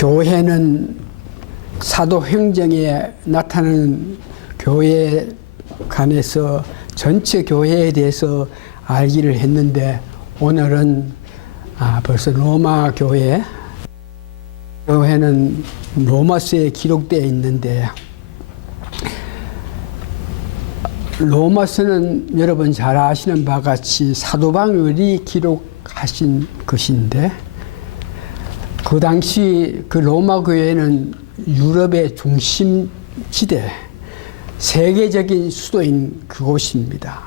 교회는 사도행정에 나타나는 교회에 관해서 전체 교회에 대해서 알기를 했는데, 오늘은 벌써 로마 교회는 로마서에 기록되어 있는데, 로마서는 여러분 잘 아시는 바와 같이 사도 바울이 기록하신 것인데, 그 당시 그 로마 교회는 유럽의 중심지대, 세계적인 수도인 그곳입니다.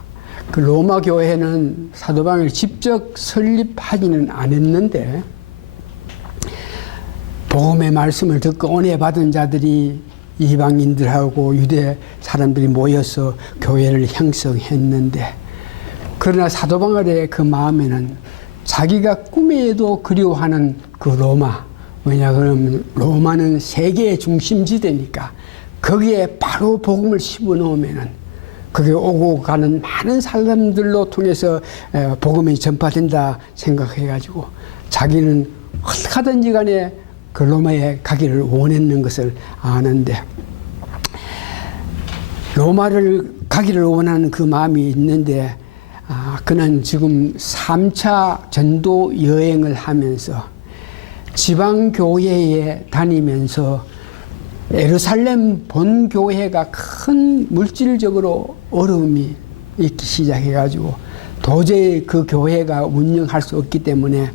그 로마 교회는 사도 바울이 직접 설립하지는 않았는데, 복음의 말씀을 듣고 은혜 받은 자들이 이방인들하고 유대 사람들이 모여서 교회를 형성했는데, 그러나 사도 바울의 그 마음에는 자기가 꿈에도 그리워하는 그 로마, 왜냐하면 로마는 세계의 중심지대니까 거기에 바로 복음을 씹어넣으면은 거기에 오고 가는 많은 사람들로 통해서 복음이 전파된다 생각해가지고 자기는 어떻게 하든지 간에 그 로마에 가기를 원했는 것을 아는데, 로마를 가기를 원하는 그 마음이 있는데, 그는 지금 3차 전도 여행을 하면서 지방교회에 다니면서 예루살렘 본교회가 큰 물질적으로 어려움이 있기 시작해가지고 도저히 그 교회가 운영할 수 없기 때문에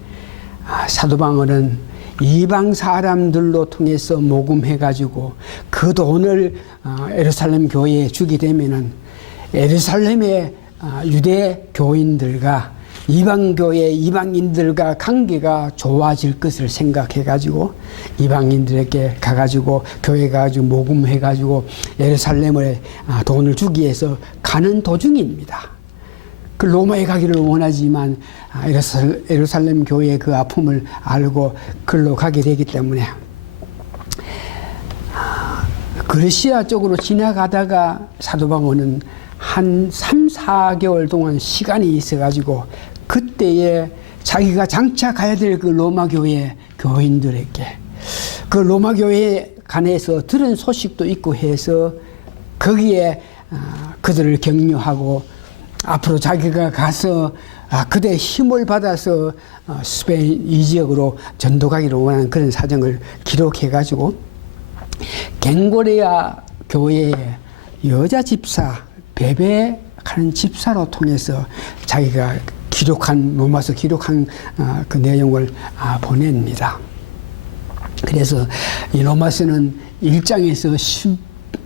사도 바울은 이방 사람들로 통해서 모금해가지고 그 돈을 예루살렘 교회에 주게 되면은 예루살렘의 유대 교인들과 이방교회 이방인들과 관계가 좋아질 것을 생각해가지고 이방인들에게 가가지고 교회 가가지고 모금해가지고 예루살렘에 돈을 주기 위해서 가는 도중입니다. 그 로마에 가기를 원하지만 예루살렘 교회의 그 아픔을 알고 글로 가게 되기 때문에 그리시아 쪽으로 지나가다가 사도 바울은 한 3, 4개월 동안 시간이 있어가지고 그때에 자기가 장차 가야 될 그 로마 교회 교인들에게 그 로마 교회에 관해서 들은 소식도 있고 해서 거기에 그들을 격려하고 앞으로 자기가 가서 그대의 힘을 받아서 스페인 이 지역으로 전도 가기를 원하는 그런 사정을 기록해가지고 갱고레아 교회의 여자 집사 베베하는 집사로 통해서 자기가 로마서 기록한 그 내용을 보냅니다. 그래서 이 로마서는 1장에서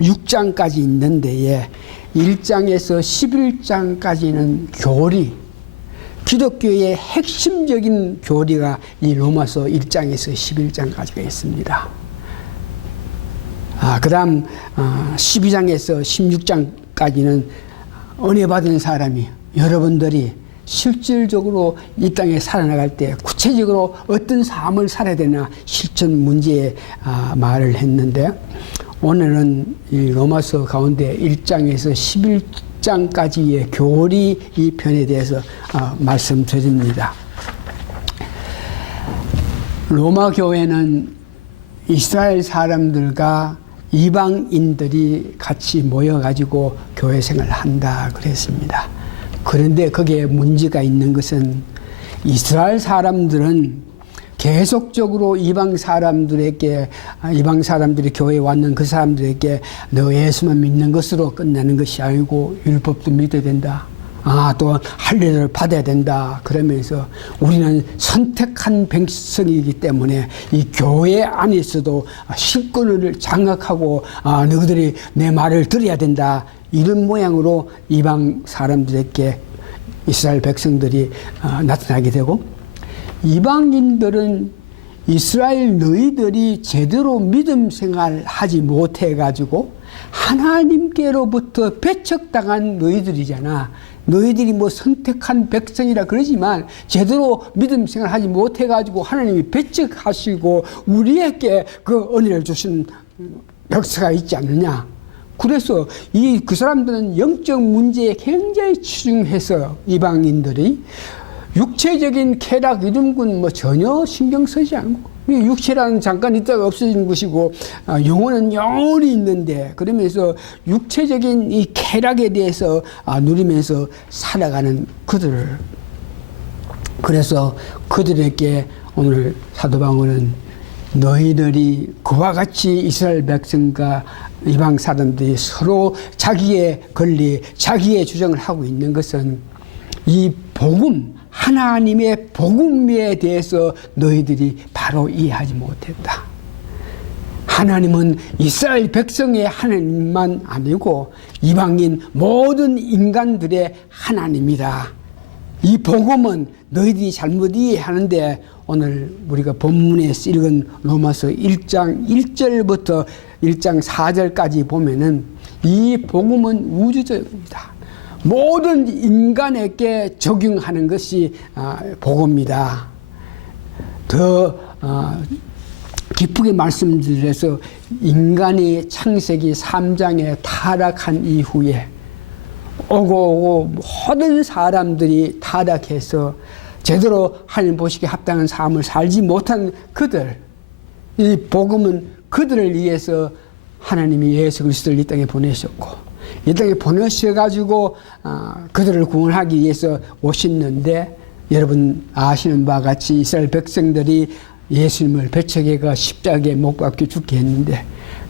16장까지 있는데 1장에서 11장까지는 교리, 기독교의 핵심적인 교리가 이 로마서 1장에서 11장까지가 있습니다. 그 다음 12장에서 16장까지는 은혜 받은 사람이 여러분들이 실질적으로 이 땅에 살아나갈 때 구체적으로 어떤 삶을 살아야 되나 실천 문제에 말을 했는데, 오늘은 이 로마서 가운데 1장에서 11장까지의 교리 이 편에 대해서 말씀드립니다. 로마 교회는 이스라엘 사람들과 이방인들이 같이 모여가지고 교회 생활을 한다 그랬습니다. 그런데 거기에 문제가 있는 것은 이스라엘 사람들은 계속적으로 이방 사람들이 교회에 왔는 그 사람들에게 너 예수만 믿는 것으로 끝나는 것이 아니고 율법도 믿어야 된다. 또 할례를 받아야 된다. 그러면서 우리는 선택한 백성이기 때문에 이 교회 안에서도 실권을 장악하고 너희들이 내 말을 들어야 된다. 이런 모양으로 이방 사람들에게 이스라엘 백성들이 나타나게 되고, 이방인들은 이스라엘 너희들이 제대로 믿음 생활하지 못해가지고 하나님께로부터 배척당한 너희들이잖아. 너희들이 뭐 선택한 백성이라 그러지만 제대로 믿음 생활하지 못해가지고 하나님이 배척하시고 우리에게 그 은혜를 주신 역사가 있지 않느냐. 그래서 그 사람들은 영적 문제에 굉장히 치중해서 이방인들이 육체적인 쾌락 이런 건 뭐 전혀 신경 쓰지 않고 이 육체라는 잠깐 있다가 없어지는 것이고 영혼은 영원히 있는데, 그러면서 육체적인 이 쾌락에 대해서 누리면서 살아가는 그들을, 그래서 그들에게 오늘 사도 바울은 너희들이 그와 같이 이스라엘 백성과 이방 사람들이 서로 자기의 권리, 자기의 주장을 하고 있는 것은 이 복음, 하나님의 복음에 대해서 너희들이 바로 이해하지 못했다. 하나님은 이스라엘 백성의 하나님만 아니고 이방인 모든 인간들의 하나님이다. 이 복음은 너희들이 잘못 이해하는데, 오늘 우리가 본문에서 읽은 로마서 1장 1절부터 1장 4절까지 보면은 이 복음은 우주적입니다. 모든 인간에게 적용하는 것이 복음이다. 더 깊게 말씀드려서 인간이 창세기 3장에 타락한 이후에 오고 모든 사람들이 타락해서 제대로 하나님 보시기에 합당한 삶을 살지 못한 그들, 이 복음은 그들을 위해서 하나님이 예수 그리스도를 이 땅에 보내셨고, 이 땅에 보내셔가지고 그들을 구원하기 위해서 오셨는데, 여러분 아시는 바와 같이 이스라엘 백성들이 예수님을 배척해가 십자가에 못 박혀 죽게 했는데,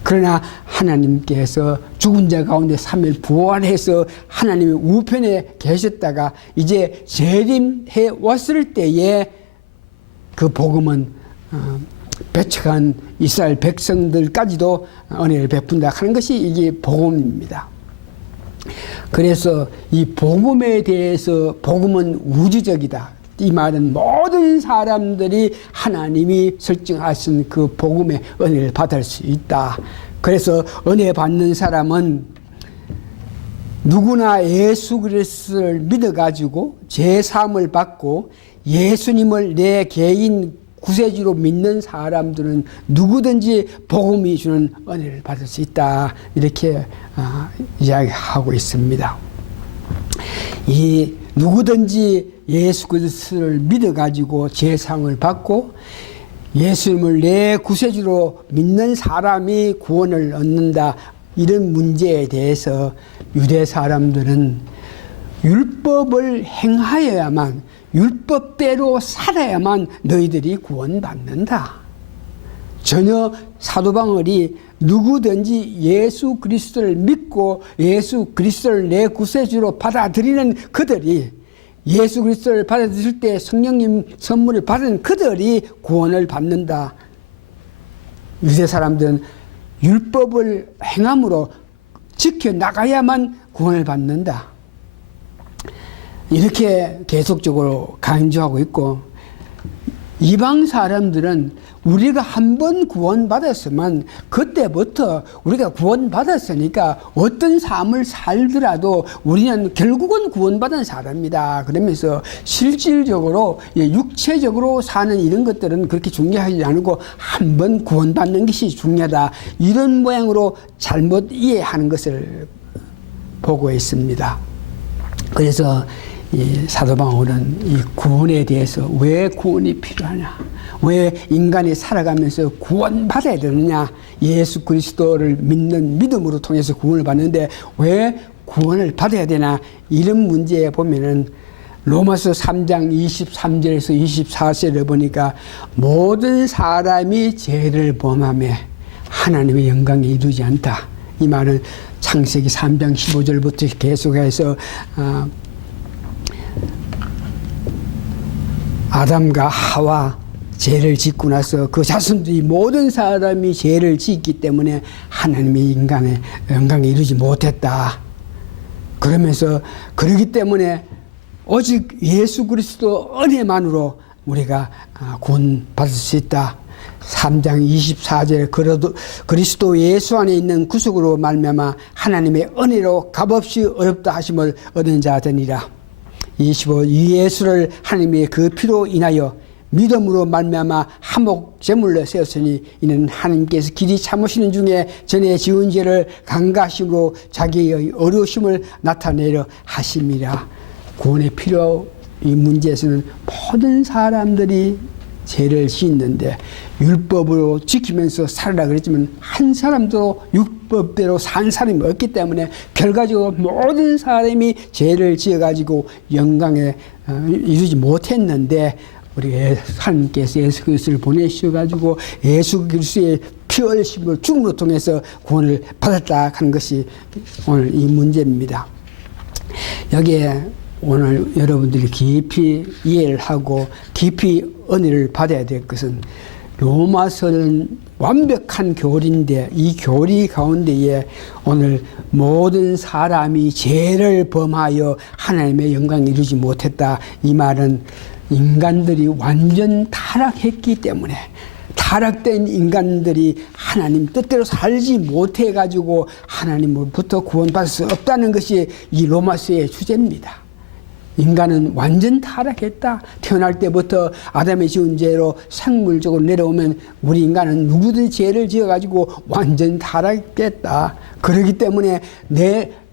그러나 하나님께서 죽은 자 가운데 3일 부활해서 하나님의 우편에 계셨다가 이제 재림해 왔을 때에 그 복음은 배척한 이스라엘 백성들까지도 은혜를 베푼다 하는 것이 이게 복음입니다. 그래서 이 복음에 대해서 복음은 우주적이다. 이 말은 모든 사람들이 하나님이 설정하신 그 복음의 은혜를 받을 수 있다. 그래서 은혜 받는 사람은 누구나 예수 그리스도를 믿어가지고 죄사함을 받고 예수님을 내 개인 구세주로 믿는 사람들은 누구든지 복음이 주는 은혜를 받을 수 있다. 이렇게 이야기하고 있습니다. 이 누구든지 예수 그리스도를 믿어가지고 죄사함을 받고 예수님을 내 구세주로 믿는 사람이 구원을 얻는다. 이런 문제에 대해서 유대 사람들은 율법을 행하여야만, 율법대로 살아야만 너희들이 구원받는다. 전혀 사도 바울이 누구든지 예수 그리스도를 믿고 예수 그리스도를 내 구세주로 받아들이는 그들이, 예수 그리스도를 받아들일 때 성령님 선물을 받은 그들이 구원을 받는다. 유대 사람들은 율법을 행함으로 지켜나가야만 구원을 받는다. 이렇게 계속적으로 강조하고 있고, 이방 사람들은 우리가 한 번 구원받았으면 그때부터 우리가 구원받았으니까 어떤 삶을 살더라도 우리는 결국은 구원받은 사람이다. 그러면서 실질적으로 육체적으로 사는 이런 것들은 그렇게 중요하지 않고 한 번 구원받는 것이 중요하다. 이런 모양으로 잘못 이해하는 것을 보고 있습니다. 그래서 이 사도 바울은 이 구원에 대해서 왜 구원이 필요하냐, 왜 인간이 살아가면서 구원받아야 되느냐, 예수 그리스도를 믿는 믿음으로 통해서 구원을 받는데 왜 구원을 받아야 되나, 이런 문제에 보면은 로마서 3장 23절에서 24절을 보니까 모든 사람이 죄를 범하며 하나님의 영광에 이르지 않다. 이 말은 창세기 3장 15절부터 계속해서 아담과 하와 죄를 짓고 나서 그 자손들이 모든 사람이 죄를 짓기 때문에 하나님의 인간의 영광에 이르지 못했다. 그러면서 그러기 때문에 오직 예수 그리스도 은혜만으로 우리가 구원받을 수 있다. 3장 24절 그리스도 예수 안에 있는 구속으로 말미암아 하나님의 은혜로 값없이 어렵다 하심을 얻은 자들이라. 25. 이 예수를 하나님의 그 피로 인하여 믿음으로 말미암아 화목 제물로 세웠으니 이는 하나님께서 길이 참으시는 중에 전에 지은 죄를 강가하심으로 자기의 어려우심을 나타내려 하심이라. 구원의 필요 이 문제에서는 모든 사람들이 죄를 씻는데 율법으로 지키면서 살아라 그랬지만 한 사람도 율법대로 산 사람이 없기 때문에 결과적으로 모든 사람이 죄를 지어가지고 영광에 이루지 못했는데 우리 하나님께서 예수 그리스도를 보내셔가지고 예수 그리스도의 피 흘리심을 죽음으로 통해서 구원을 받았다 하는 것이 오늘 이 문제입니다. 여기에 오늘 여러분들이 깊이 이해를 하고 깊이 은혜를 받아야 될 것은 로마서는 완벽한 교리인데 이 교리 가운데에 오늘 모든 사람이 죄를 범하여 하나님의 영광을 이루지 못했다. 이 말은 인간들이 완전 타락했기 때문에 타락된 인간들이 하나님 뜻대로 살지 못해가지고 하나님으로부터 구원받을 수 없다는 것이 이 로마서의 주제입니다. 인간은 완전 타락했다. 태어날 때부터 아담의 지은 죄로 생물적으로 내려오면 우리 인간은 누구든 죄를 지어가지고 완전 타락했다. 그렇기 때문에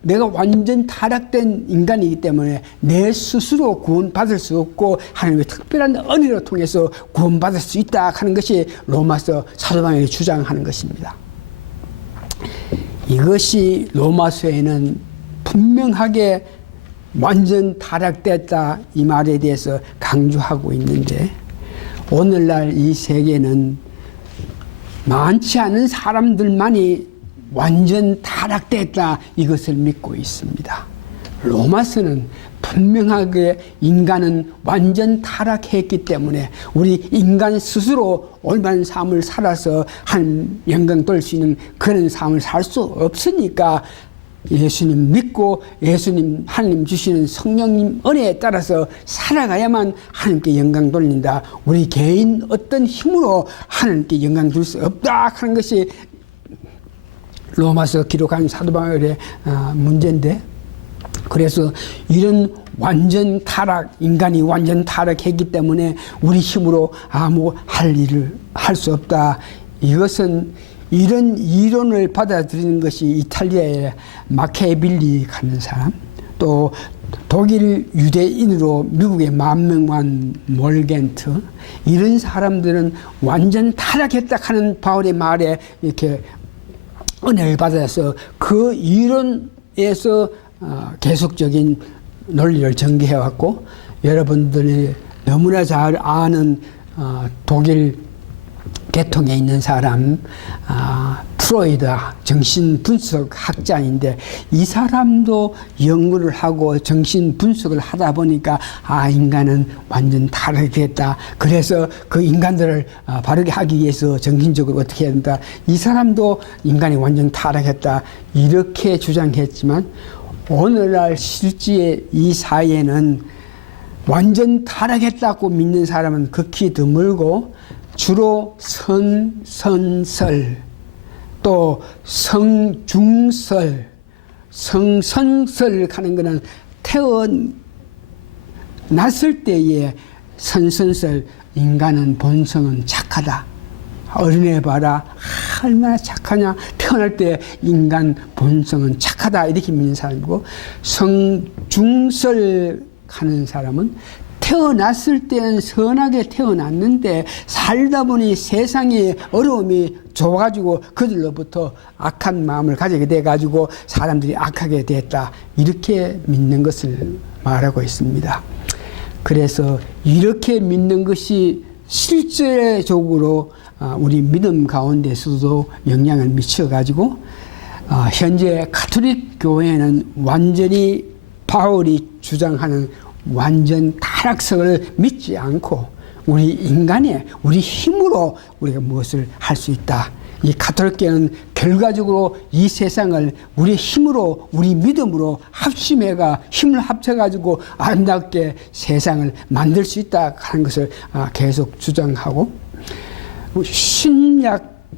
내가 완전 타락된 인간이기 때문에 내 스스로 구원받을 수 없고 하나님의 특별한 은혜로 통해서 구원받을 수 있다 하는 것이 로마서 사도 바울이 주장하는 것입니다. 이것이 로마서에는 분명하게 완전 타락됐다 이 말에 대해서 강조하고 있는데 오늘날 이 세계는 많지 않은 사람들만이 완전 타락됐다 이것을 믿고 있습니다. 로마서는 분명하게 인간은 완전 타락했기 때문에 우리 인간 스스로 올바른 삶을 살아서 한 영광 돌 수 있는 그런 삶을 살 수 없으니까 예수님 믿고 예수님 하나님 주시는 성령님 은혜에 따라서 살아가야만 하나님께 영광 돌린다. 우리 개인 어떤 힘으로 하나님께 영광 줄 수 없다 하는 것이 로마서 기록한 사도 바울의 문제인데 그래서 이런 완전 타락 인간이 완전 타락했기 때문에 우리 힘으로 아무 할 일을 할 수 없다. 이것은 이런 이론을 받아들이는 것이 이탈리아의 마키아벨리 하는 사람, 또 독일 유대인으로 미국의 만명관 몰겐트 이런 사람들은 완전 타락했다 하는 바울의 말에 이렇게 은혜를 받아서 그 이론에서 계속적인 논리를 전개해왔고 여러분들이 너무나 잘 아는 독일 계통에 있는 사람 프로이드 정신분석 학자인데 이 사람도 연구를 하고 정신분석을 하다 보니까 인간은 완전 타락했다. 그래서 그 인간들을 바르게 하기 위해서 정신적으로 어떻게 해야 된다. 이 사람도 인간이 완전 타락했다. 이렇게 주장했지만 오늘날 실제 이 사회에는 완전 타락했다고 믿는 사람은 극히 드물고 주로 선설, 또 성중설, 성선설 하는 것은 태어났을 때의 선선설, 인간은 본성은 착하다. 어린애 봐라, 얼마나 착하냐. 태어날 때 인간 본성은 착하다. 이렇게 믿는 사람이고, 성중설 하는 사람은 태어났을 때는 선하게 태어났는데 살다 보니 세상의 어려움이 줘가지고 그들로부터 악한 마음을 가지게 돼가지고 사람들이 악하게 됐다. 이렇게 믿는 것을 말하고 있습니다. 그래서 이렇게 믿는 것이 실제적으로 우리 믿음 가운데서도 영향을 미쳐가지고 현재 가톨릭 교회는 완전히 바울이 주장하는 완전 타락성을 믿지 않고 우리 인간의 우리 힘으로 우리가 무엇을 할 수 있다. 이 가톨릭교회는 결과적으로 이 세상을 우리 힘으로 우리 믿음으로 합심해가 힘을 합쳐가지고 아름답게 세상을 만들 수 있다 하는 것을 계속 주장하고 신약교회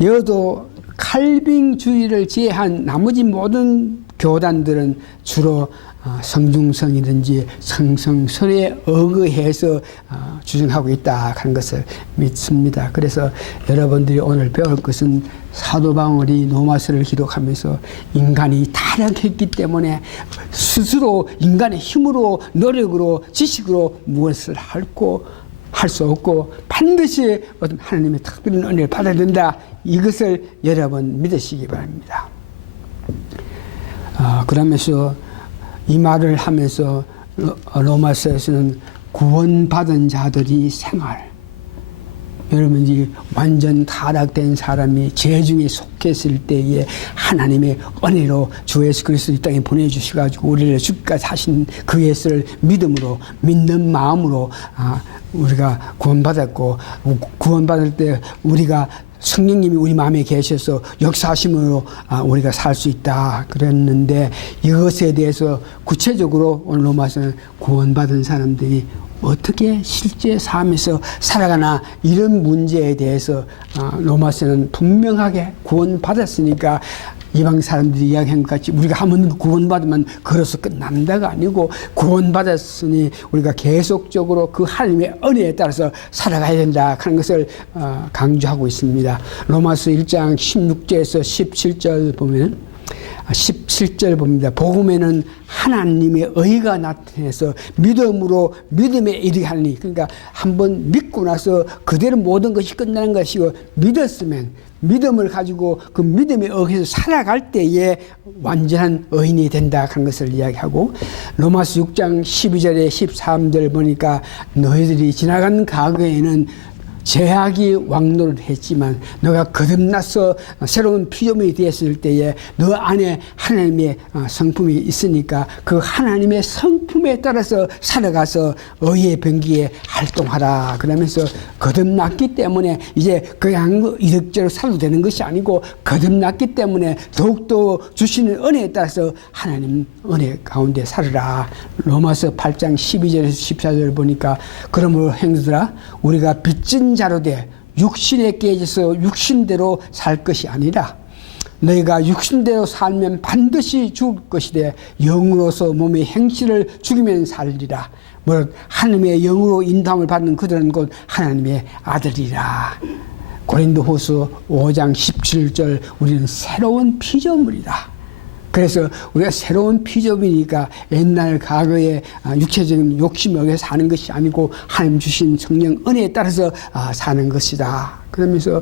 여도 칼빈주의를 제외한 나머지 모든 교단들은 주로 성중성이든지 성성설에 의거해서 주장하고 있다 하는 것을 믿습니다. 그래서 여러분들이 오늘 배울 것은 사도 바울이 로마서를 기록하면서 인간이 타락했기 때문에 스스로 인간의 힘으로 노력으로 지식으로 무엇을 할 수 없고 반드시 어떤 하나님의 특별한 은혜를 받아야 된다. 이것을 여러분 믿으시기 바랍니다. 그러면서 이 말을 하면서 로마서에서는 구원받은 자들이 생활, 여러분이 완전 타락된 사람이 죄 중에 속했을 때에 하나님의 은혜로 주 예수 그리스도 이 땅에 보내주셔가지고 우리를 주까지 하신 그 예수를 믿음으로 믿는 마음으로 우리가 구원받았고, 구원받을 때 우리가 성령님이 우리 마음에 계셔서 역사하심으로 우리가 살 수 있다 그랬는데, 이것에 대해서 구체적으로 오늘 로마서는 구원받은 사람들이 어떻게 실제 삶에서 살아가나 이런 문제에 대해서 로마서는 분명하게 구원받았으니까 이방 사람들이 이야기한 것 같이 우리가 한번 구원받으면 그로서 끝난다가 아니고, 구원받았으니 우리가 계속적으로 그 하나님의 은혜에 따라서 살아가야 된다 하는 것을 강조하고 있습니다. 로마서 1장 16절에서 17절 보면 17절 봅니다. 복음에는 하나님의 의가 나타나서 믿음으로 믿음에 이르게 하니, 그러니까 한번 믿고 나서 그대로 모든 것이 끝나는 것이고, 믿었으면 믿음을 가지고 그 믿음에 의해서 살아갈 때에 완전한 의인이 된다 하는 것을 이야기하고, 로마서 6장 12절에 13절 보니까 너희들이 지나간 과거에는 죄악이 왕노를 했지만 너가 거듭나서 새로운 피조물이 되었을 때에 너 안에 하나님의 성품이 있으니까 그 하나님의 성품에 따라서 살아가서 의의 병기에 활동하라. 그러면서 거듭났기 때문에 이제 그냥 이득대로 살아도 되는 것이 아니고, 거듭났기 때문에 더욱더 주시는 은혜에 따라서 하나님 은혜 가운데 살아라. 로마서 8장 12절에서 14절 보니까 그러므로 형제들아 우리가 빚진 자로 돼 육신에 깨져서 육신대로 살 것이 아니라 너희가 육신대로 살면 반드시 죽을 것이되 영으로서 몸의 행실을 죽이면 살리라. 무릇 하나님의 영으로 인도함을 받는 그들은 곧 하나님의 아들이라. 고린도후서 5장 17절 우리는 새로운 피조물이다. 그래서 우리가 새로운 피조물이니까 옛날 과거의 육체적인 욕심에 의해서 사는 것이 아니고 하나님 주신 성령 은혜에 따라서 사는 것이다. 그러면서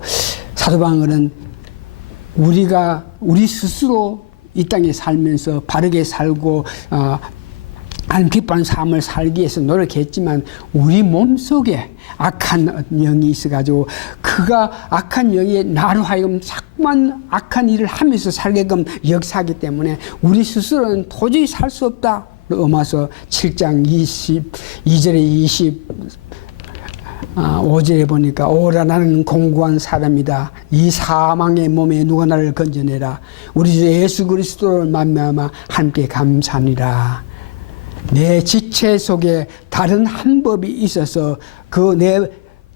사도 바울은 우리 스스로 이 땅에 살면서 바르게 살고 하나님 기뻐하는 삶을 살기 위해서 노력했지만 우리 몸속에 악한 영이 있어가지고 그가 악한 영이 나로 하여금 자꾸만 악한 일을 하면서 살게끔 역사하기 때문에 우리 스스로는 도저히 살 수 없다. 로마서 7장 22절에 25절에 보니까 오라 나는 공고한 사람이다. 이 사망의 몸에 누가 나를 건져내라. 우리 주 예수 그리스도를 만나마 함께 감사하니라. 내 지체 속에 다른 한 법이 있어서 그 내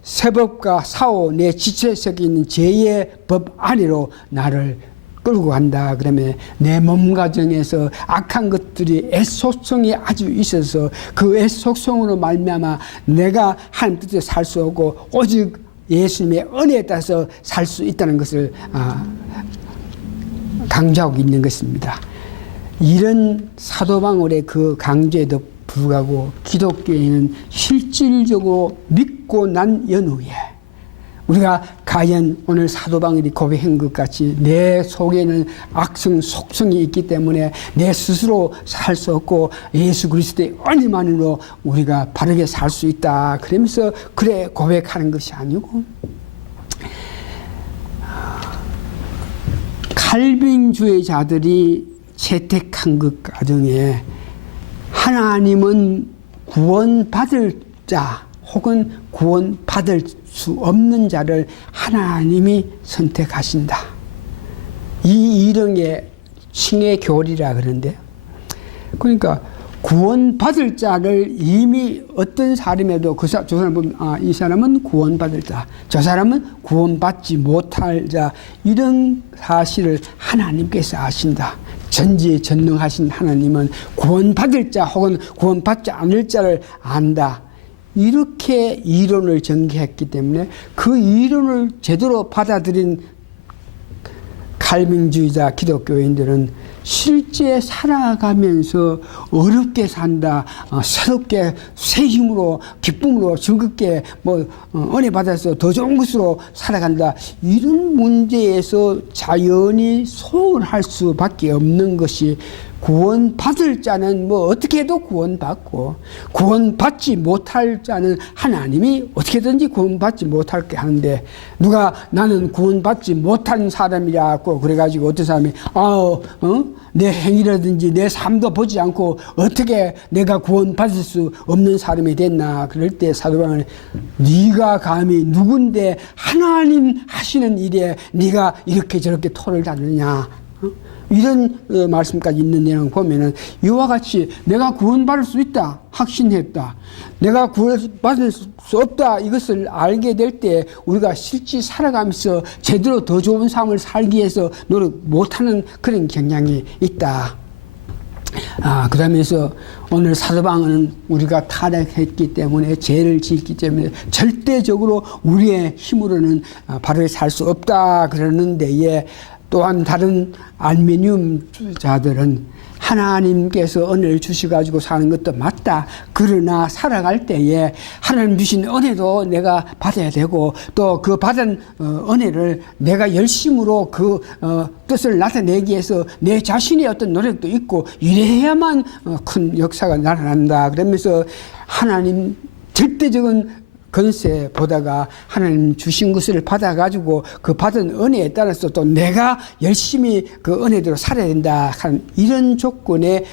세법과 사오 내 지체 속에 있는 죄의 법 아래로 나를 끌고 간다. 그러면 내 몸 가정에서 악한 것들이 애속성이 아주 있어서 그 애속성으로 말미암아 내가 하나님 뜻대로 살 수 없고 오직 예수님의 은혜에 따라서 살 수 있다는 것을 강조하고 있는 것입니다. 이런 사도 바울의 그 강조에도 불구하고 기독교인은 실질적으로 믿고 난 연후에 우리가 과연 오늘 사도 바울이 고백한 것 같이 내 속에는 악성 속성이 있기 때문에 내 스스로 살 수 없고 예수 그리스도의 은혜만으로 우리가 바르게 살 수 있다. 그러면서 그래 고백하는 것이 아니고, 칼빈주의자들이 채택한 것 가정에 하나님은 구원받을 자 혹은 구원받을 수 없는 자를 하나님이 선택하신다. 이 일흥의 칭의 교리라 그러는데, 그러니까 구원받을 자를 이미 어떤 사람에도 저 사람 보면 이 사람은 구원받을 자, 저 사람은 구원받지 못할 자, 이런 사실을 하나님께서 아신다. 전지전능하신 하나님은 구원받을 자 혹은 구원받지 않을 자를 안다. 이렇게 이론을 전개했기 때문에 그 이론을 제대로 받아들인 칼빈주의자 기독교인들은 실제 살아가면서 어렵게 산다, 새롭게 새 힘으로 기쁨으로 즐겁게 은혜 받아서 더 좋은 것으로 살아간다, 이런 문제에서 자연히 소홀할 수밖에 없는 것이, 구원받을 자는 어떻게 해도 구원받고 구원받지 못할 자는 하나님이 어떻게든지 구원받지 못할게 하는데, 누가 나는 구원받지 못한 사람이라고 그래가지고 어떤 사람이 내 행위라든지 내 삶도 보지 않고 어떻게 내가 구원받을 수 없는 사람이 됐나, 그럴 때 사도 바울은 네가 감히 누군데 하나님 하시는 일에 네가 이렇게 저렇게 토를 다느냐, 이런 말씀까지 있는 내용 보면은 이와 같이 내가 구원받을 수 있다 확신했다, 내가 구원받을 수 없다 이것을 알게 될 때 우리가 실제 살아가면서 제대로 더 좋은 삶을 살기 위해서 노력 못하는 그런 경향이 있다. 그러면서 오늘 사도바울은 우리가 타락했기 때문에, 죄를 지었기 때문에 절대적으로 우리의 힘으로는 바르게 살 수 없다 그러는 데에, 또한 다른 알미늄자들은 하나님께서 은혜를 주셔가지고 사는 것도 맞다. 그러나 살아갈 때에 하나님 주신 은혜도 내가 받아야 되고, 또 그 받은 은혜를 내가 열심으로 그 뜻을 나타내기 위해서 내 자신의 어떤 노력도 있고, 이래야만 큰 역사가 나타난다. 그러면서 하나님 절대적인 건세 보다가 하나님 주신 것을 받아가지고 그 받은 은혜에 따라서 또 내가 열심히 그 은혜대로 살아야 된다 하는 이런 조건의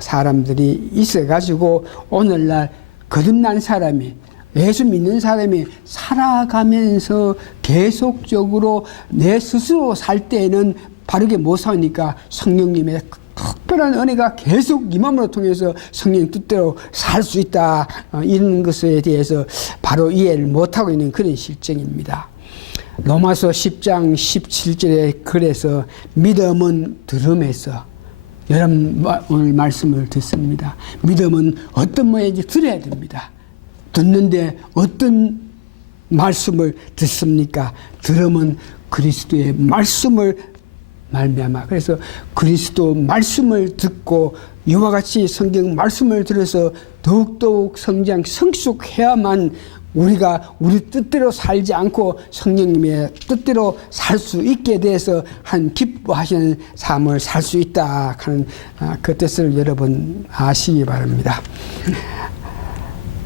사람들이 있어가지고 오늘날 거듭난 사람이, 예수 믿는 사람이 살아가면서 계속적으로 내 스스로 살 때에는 바르게 못 사니까 성령님의 특별한 은혜가 계속 이 마음으로 통해서 성령 뜻대로 살 수 있다, 이런 것에 대해서 바로 이해를 못하고 있는 그런 실정입니다. 로마서 10장 17절에 그래서 믿음은 들음에서, 여러분 오늘 말씀을 듣습니다. 믿음은 어떤 모양인지 들어야 됩니다. 듣는데 어떤 말씀을 듣습니까? 들음은 그리스도의 말씀을 말미암아. 그래서 그리스도 말씀을 듣고 이와 같이 성경 말씀을 들어서 더욱더욱 성숙해야만 우리가 우리 뜻대로 살지 않고 성령님의 뜻대로 살 수 있게 돼서 한 기뻐하시는 삶을 살 수 있다 하는 그 뜻을 여러분 아시기 바랍니다.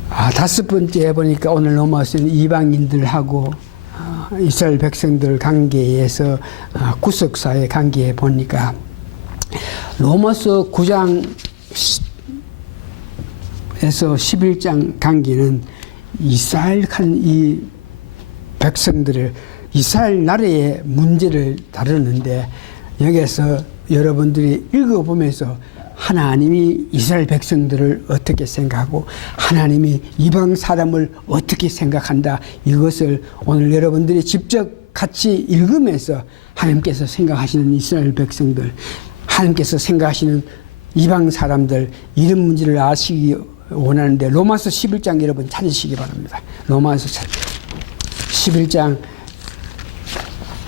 다섯 번째 보니까 오늘 로마서는 이방인들하고 이스라엘 백성들 관계에서 구속사의 관계에 보니까, 로마서 9장에서 11장 관계는 이스라엘 이 백성들을, 이스라엘 나라의 문제를 다루는데, 여기에서 여러분들이 읽어보면서 하나님이 이스라엘 백성들을 어떻게 생각하고 하나님이 이방 사람을 어떻게 생각한다, 이것을 오늘 여러분들이 직접 같이 읽으면서 하나님께서 생각하시는 이스라엘 백성들, 하나님께서 생각하시는 이방 사람들, 이런 문제를 아시기 원하는데 로마서 11장 여러분 찾으시기 바랍니다. 로마서 11장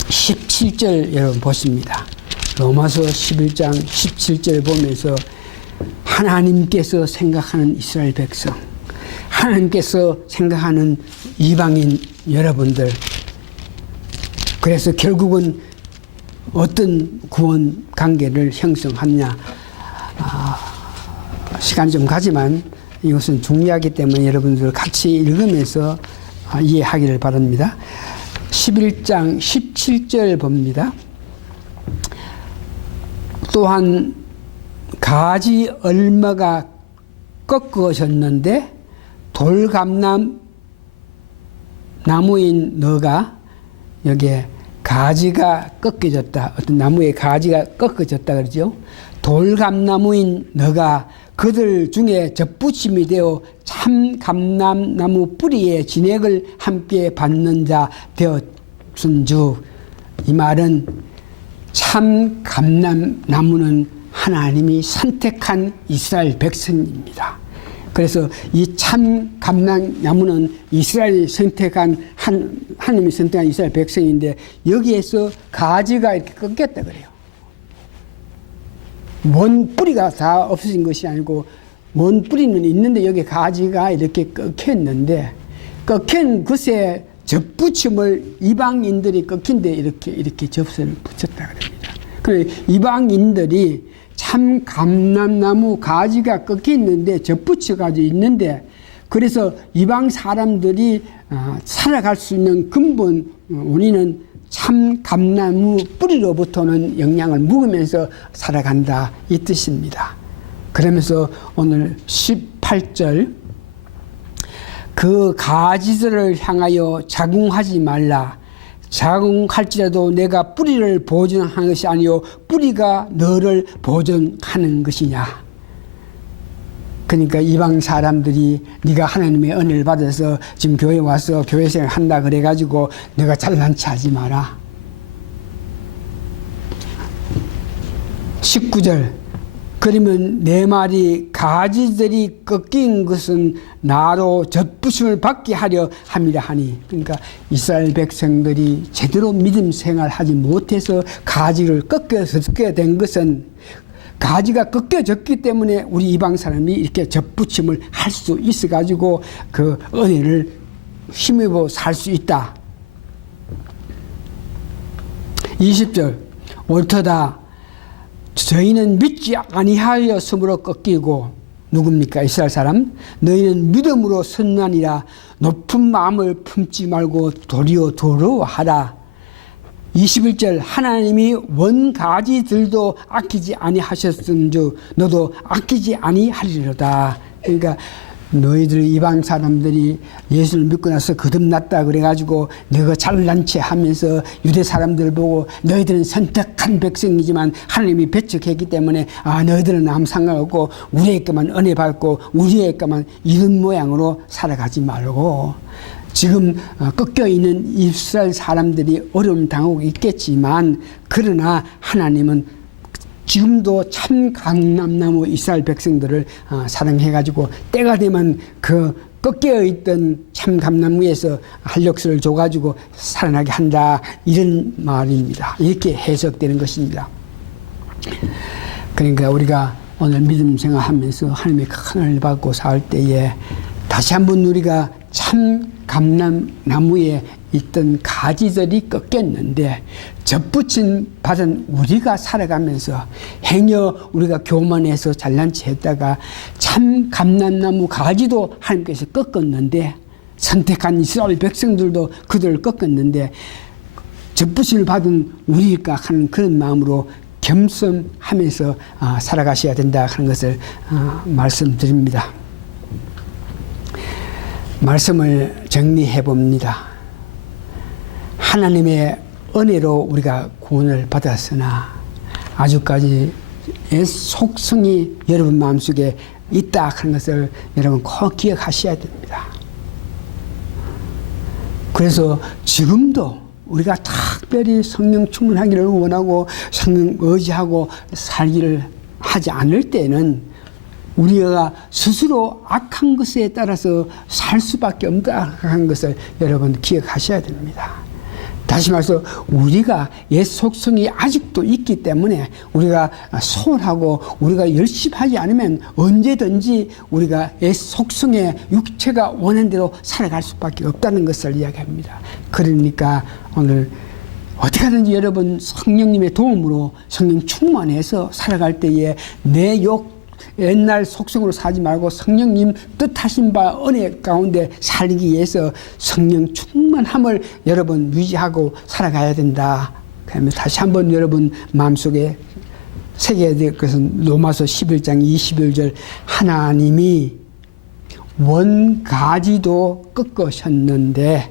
17절 여러분 보십니다. 로마서 11장 17절 보면서 하나님께서 생각하는 이스라엘 백성, 하나님께서 생각하는 이방인 여러분들, 그래서 결국은 어떤 구원 관계를 형성하느냐, 시간 좀 가지만 이것은 중요하기 때문에 여러분들 같이 읽으면서 이해하기를 바랍니다. 11장 17절 봅니다. 또한 가지 얼마가 꺾어졌는데 돌감람 나무인 너가, 여기에 가지가 꺾어졌다, 어떤 나무의 가지가 꺾어졌다 그러죠. 돌감나무인 너가 그들 중에 접붙임이 되어 참 감람나무 뿌리에 진액을 함께 받는 자 되었은즉, 이 말은 참 감람나무는 하나님이 선택한 이스라엘 백성입니다. 그래서 이 참 감람나무는 이스라엘이 선택한 하나님이 선택한 이스라엘 백성인데 여기에서 가지가 이렇게 꺾였다 그래요. 먼 뿌리가 다 없어진 것이 아니고 먼 뿌리는 있는데 여기 가지가 이렇게 꺾였는데 꺾인 것에 접붙임을 이방인들이 꺾인 데 이렇게 접선을 붙였다 그럽니다. 그래서 이방인들이 참 감람나무 가지가 꺾여 있는데 접붙여 가지고 있는데 그래서 이방 사람들이 살아갈 수 있는 근본 원인은 참 감나무 뿌리로부터는 영양을 먹으면서 살아간다 이 뜻입니다. 그러면서 오늘 18절 그 가지들을 향하여 자궁하지 말라. 자궁할지라도 내가 뿌리를 보존하는 것이 아니요 뿌리가 너를 보존하는 것이냐. 그러니까 이방 사람들이 네가 하나님의 은혜를 받아서 지금 교회 와서 교회 생활 한다 그래가지고 내가 잘난 체 하지 마라. 19절 그러면 내 말이 가지들이 꺾인 것은 나로 젖부심을 받게 하려 함이라 하니. 그러니까 이스라엘 백성들이 제대로 믿음 생활하지 못해서 가지를 꺾여게 된 것은 가지가 꺾여졌기 때문에 우리 이방 사람이 이렇게 젖부침을 할 수 있어 가지고 그 은혜를 힘입어 살 수 있다. 20절 옳도다. 저희는 믿지 아니하였으므로 꺾이고 누굽니까? 이스라엘 사람. 너희는 믿음으로 선나니라. 높은 마음을 품지 말고 도리어 도로하라. 21절 하나님이 원가지들도 아끼지 아니하셨은즉 너도 아끼지 아니하리로다. 그러니까 너희들 이방 사람들이 예수를 믿고 나서 거듭났다 그래가지고 너가 잘난 체 하면서 유대 사람들 보고 너희들은 선택한 백성이지만 하나님이 배척했기 때문에 너희들은 아무 상관없고 우리에게만 은혜 받고 우리에게만 이런 모양으로 살아가지 말고 지금 꺾여있는 이스라엘 사람들이 어려움 당하고 있겠지만 그러나 하나님은 지금도 참 감람나무 이스라엘 백성들을 사랑해가지고 때가 되면 그 꺾여있던 참 감람나무에서 활력소를 줘가지고 살아나게 한다 이런 말입니다. 이렇게 해석되는 것입니다. 그러니까 우리가 오늘 믿음 생활하면서 하나님의 큰 은혜를 받고 살 때에 다시 한번 우리가 참 감람나무에 있던 가지들이 꺾였는데 접붙임 받은 우리가 살아가면서 행여 우리가 교만해서 잘난 체 했다가 참 감람나무 가지도 하나님께서 꺾었는데 선택한 이스라엘 백성들도 그들을 꺾었는데 접붙임을 받은 우리가 하는 그런 마음으로 겸손하면서 살아가셔야 된다 하는 것을 말씀드립니다. 말씀을 정리해 봅니다. 하나님의 은혜로 우리가 구원을 받았으나 아직까지 속성이 여러분 마음속에 있다 하는 것을 여러분 꼭 기억하셔야 됩니다. 그래서 지금도 우리가 특별히 성령 충만하기를 원하고 성령 의지하고 살기를 하지 않을 때는 우리가 스스로 악한 것에 따라서 살 수밖에 없다 하는 것을 여러분 기억하셔야 됩니다. 다시 말해서 우리가 옛 속성이 아직도 있기 때문에 우리가 소홀하고 우리가 열심히 하지 않으면 언제든지 우리가 옛 속성의 육체가 원하는 대로 살아갈 수밖에 없다는 것을 이야기합니다. 그러니까 오늘 어떻게 하든지 여러분 성령님의 도움으로 성령 충만해서 살아갈 때에 내 옛날 속성으로 살지 말고 성령님 뜻하신 바 은혜 가운데 살기 위해서 성령 충만함을 여러분 유지하고 살아가야 된다. 그러면 다시 한번 여러분 마음속에 새겨야 될 것은 로마서 11장 21절 하나님이 원가지도 꺾으셨는데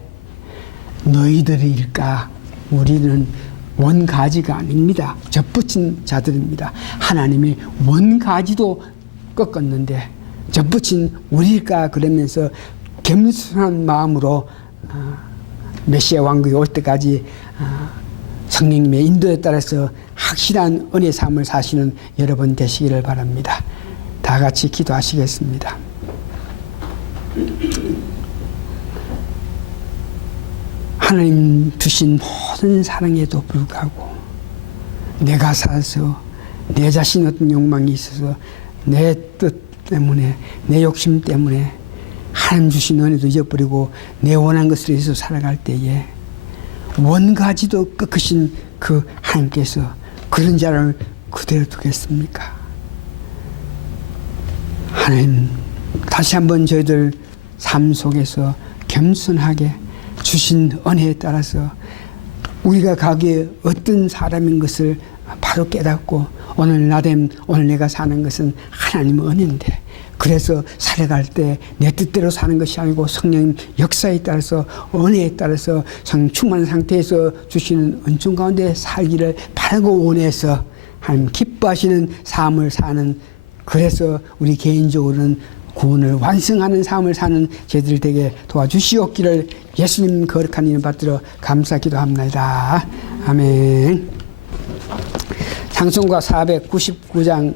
너희들일까? 우리는 원가지가 아닙니다. 접붙인 자들입니다. 하나님이 원가지도 꺾었는데 접붙인 우리일까? 그러면서 겸손한 마음으로 메시아 왕국이 올 때까지 성령님의 인도에 따라서 확실한 은혜 삶을 사시는 여러분 되시기를 바랍니다. 다 같이 기도하시겠습니다. 하나님 주신 모든 사랑에도 불구하고 내가 살아서 내 자신 어떤 욕망이 있어서 내 뜻 때문에 내 욕심 때문에 하나님 주신 은혜도 잊어버리고 내 원한 것을 위해서 살아갈 때에 원가지도 꺾으신 그 하나님께서 그런 자를 그대로 두겠습니까? 하나님 다시 한번 저희들 삶 속에서 겸손하게 주신 은혜에 따라서 우리가 가기에 어떤 사람인 것을 바로 깨닫고 오늘 나됨 오늘 내가 사는 것은 하나님의 은혜인데 그래서 살아갈 때 내 뜻대로 사는 것이 아니고 성령 역사에 따라서 은혜에 따라서 충만한 상태에서 주시는 은총 가운데 살기를 바라고 원해서 하나님 기뻐하시는 삶을 사는 그래서 우리 개인적으로는 구원을 완성하는 삶을 사는 저희들 되게 도와주시옵기를 예수님 거룩한 이름 받들어 감사 기도합니다. 아멘. 찬송가 499장